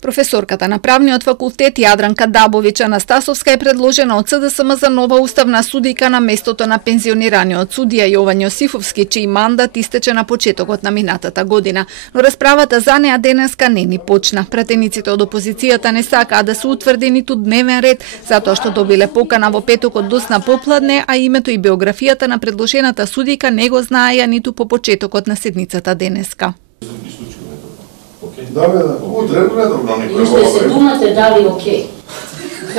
Професорката на правниот факултет Јадранка Дабовиќ Анастасовска е предложена од СДСМ за нова уставна судика на местото на пензионираниот судија Јован Јосифовски, чиј мандат истече на почетокот на минатата година. Но расправата за неа денеска не ни почна. Пратениците од опозицијата не сакаат да се утврди ниту дневен ред, затоа што добиле покана во петокот досна попладне, а името и биографијата на предложената судика не го знаеја ниту по почетокот на седницата денеска. Утре ще се думате дали окей.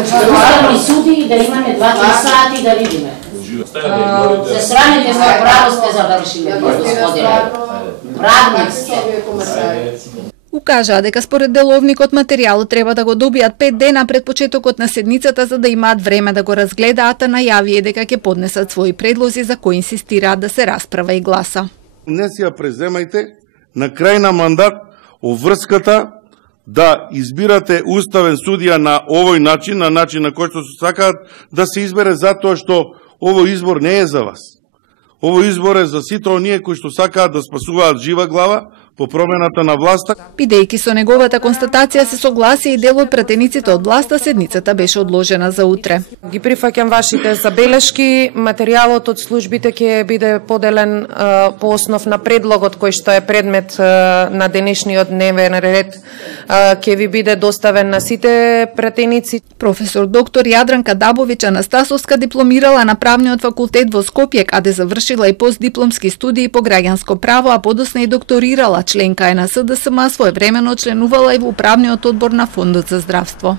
Уставни суди да имаме 2-3 сати да видиме. Се срамите за право сте завршиле, господине. Правник сте. Укажаа дека според деловникот материјалот треба да го добијат 5 дена пред почетокот на седницата за да имаат време да го разгледаат, а најавија дека ќе поднесат своји предлози за кои инсистираат да се расправа и гласа. Не си ја преземајте на крај на мандат оврската да избирате уставен судија на овој начин, на начин на кој што се сакаат да се избере, затоа што овој избор не е за вас. Овој избор е за сите оние кои што сакаат да спасуваат жива глава по промената на власта. Бидејќи со неговата констатација се согласи и дел од пратениците од власта, седницата беше одложена за утре. Ги прифаќам вашите забелешки. Материјалот од службите ќе биде поделен по основ на предлогот кој што е предмет на денешниот дневен ред, ќе ви биде доставен на сите пратеници. Професор доктор Јадранка Дабовиќ Анастасовска дипломирала на правниот факултет во Скопје, каде завршила и постдипломски студии по граѓанско право, а подосна и докторирала. Членка е на СДСМ, своевремено членувала и во управниот одбор на Фондот за здравство.